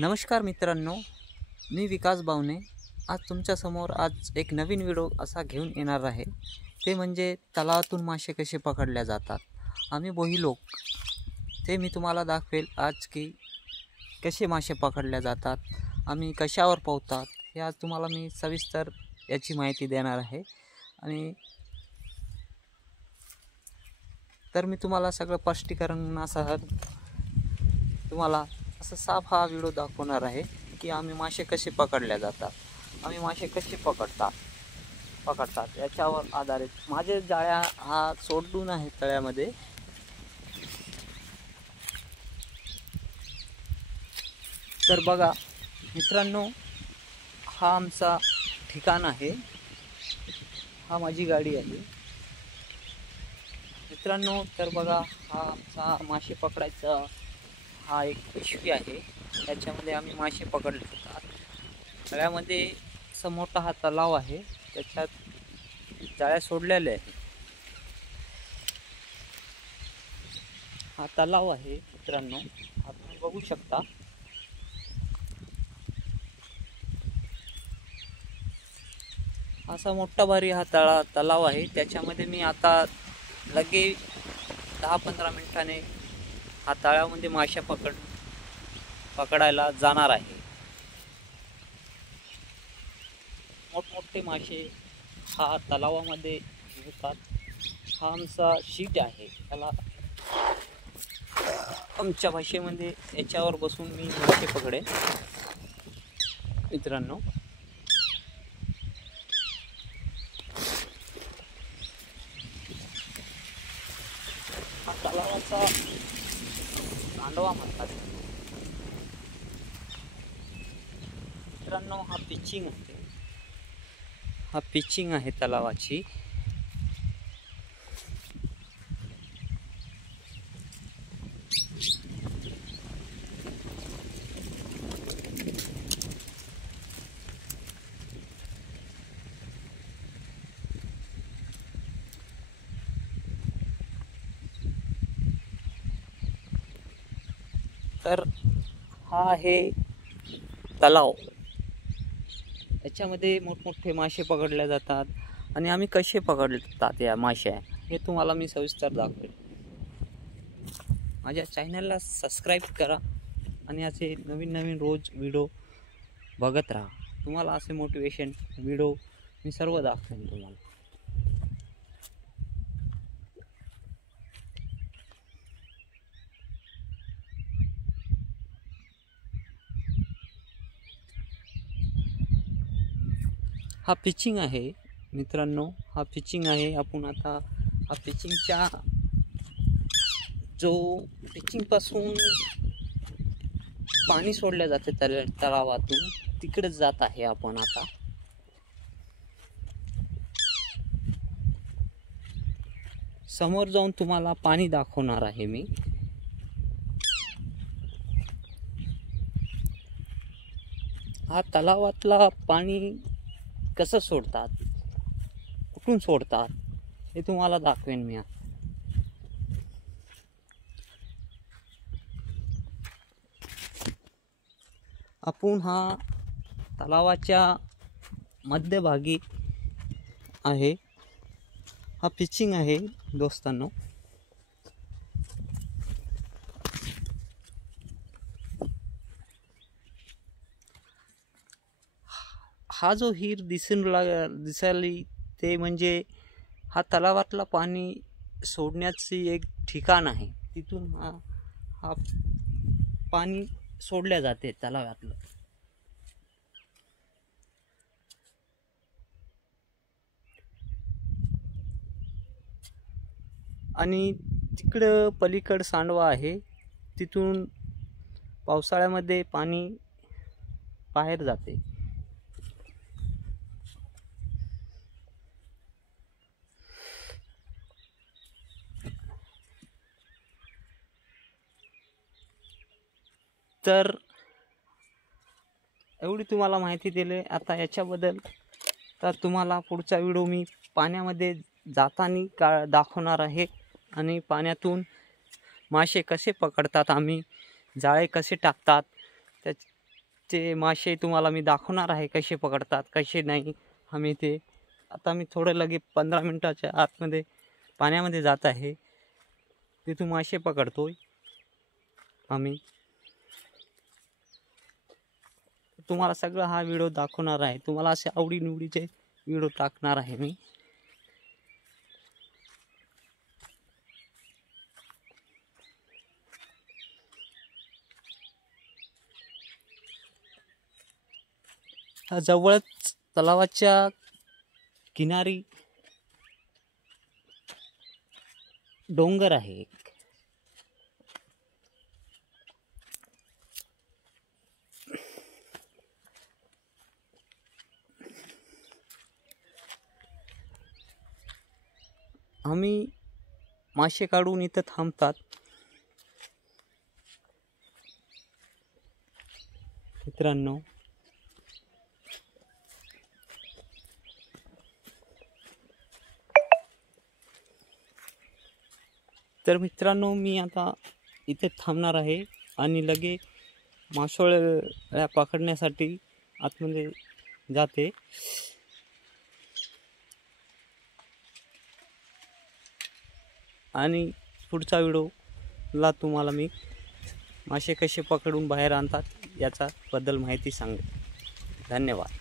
नमस्कार मित्रांनो, मी विकास बावणे आज तुमच्यासमोर एक नवीन व्हिडिओ असा घेऊन येणार आहे। ते म्हणजे तलावातून मासे कसे पकडल्या जातात। आम्ही बोही लोक ते मी तुम्हाला दाखवेल आज की कसे मासे पकडल्या जातात, आम्ही कशावर पोहतात हे आज तुम्हाला मी सविस्तर याची माहिती देणार आहे। आणि तर मी तुम्हाला सगळं स्पष्टीकरणासह तुम्हाला असं साफ हा व्हिडिओ दाखवणार आहे की आम्ही मासे कसे पकडल्या जातात, आम्ही मासे कसे पकडतात याच्यावर आधारित माझे जाळ्या हा सोडून आहे तळ्यामध्ये। तर बघा मित्रांनो, हा आमचा ठिकाण आहे, हा माझी गाडी आहे मित्रांनो। तर बघा हा आमचा मासे पकडायचा हा एक पिशवी आहे, त्याच्यामध्ये आम्ही मासे पकडले जातात। तळ्यामध्ये असा मोठा हा तलाव आहे, त्याच्यात जाळ्या सोडलेल्या आहे। हा तलाव आहे मित्रांनो, आपण बघू शकता। असा मोठा भारी हा तलाव आहे, त्याच्यामध्ये मी आता लगे 10-15 मिनिटाने हा तळ्यामध्ये मासे पकडायला जाणार आहे। मोठमोठे मासे हा तलावामध्ये होतात। हा आमचा शीट आहे, त्याला आमच्या भाषेमध्ये याच्यावर बसून मी मासे पकडेन मित्रांनो। हा तलावाचा सांडवा म्हणतात मित्रांनो। हा पिचिंग आहे, हा पिचिंग आहे तलावाची। तर हा आहे तलाव, याच्यामध्ये मोठमोठे मासे पकडले जातात आणि आम्ही कसे पकडतात या मासे हे तुम्हाला मी सविस्तर दाखवेल। माझ्या चॅनलला सबस्क्राईब करा आणि असे नवीन नवीन रोज व्हिडिओ बघत राहा। तुम्हाला असे मोटिवेशन व्हिडिओ मी सर्व दाखवेन तुम्हाला। हा पिचिंग आहे मित्रांनो, हा पिचिंग आहे। आपण आता हा पिचिंगच्या जो पिचिंग पासून पाणी सोडले जाते तलावातून तिकडेच जात आहे आपण आता। समोर जाऊन तुम्हाला पाणी दाखवणार आहे मी। हा तलावातला पाणी कसं सोडतात, कुठून सोडतात हे तुम्हाला दाखवेन मी। आपण हा तलावाच्या मध्यभागी आहे, हा पिचिंग आहे दोस्तांनो। हा जो हिर दिसायली ते म्हणजे हा तलावातला पाणी सोडण्याची एक ठिकाण आहे, तिथून हा पाणी सोडल्या जाते तलावातलं। आणि तिकडं पलीकड सांडवा आहे, तिथून पावसाळ्यामध्ये पाणी बाहेर जाते। तर एवढी तुम्हाला माहिती दिली आता याच्याबद्दल। तर तुम्हाला पुढचा व्हिडिओ मी पाण्यामध्ये जाताना दाखवणार आहे आणि पाण्यातून मासे कसे पकडतात, आम्ही जाळे कसे टाकतात ते मासे तुम्हाला मी दाखवणार आहे कसे पकडतात कसे नाही. आम्ही ते आता मी थोडं लगे 15 मिनिटाच्या आतमध्ये पाण्यामध्ये जात आहे. तिथून मासे पकडतोय आम्ही. तुम्हाला सगळं हा व्हिडिओ दाखवणार आहे. तुम्हाला असे आवडीनिवडीचे व्हिडिओ टाकणार आहे मी. जवळच तलावाच्या किनारी डोंगर आहे एक. आम्ही मासे काढून इथं थांबतात. मित्रांनो, तर मित्रांनो मी आता इथे थांबणार आहे आणि लगे मासोळ्या पकडण्यासाठी आतमध्ये जाते. आणि पुढचा व्हिडिओला तुम्हाला मी मासे कसे पकडून बाहेर आणतात याचा बद्दल माहिती सांगेन. धन्यवाद.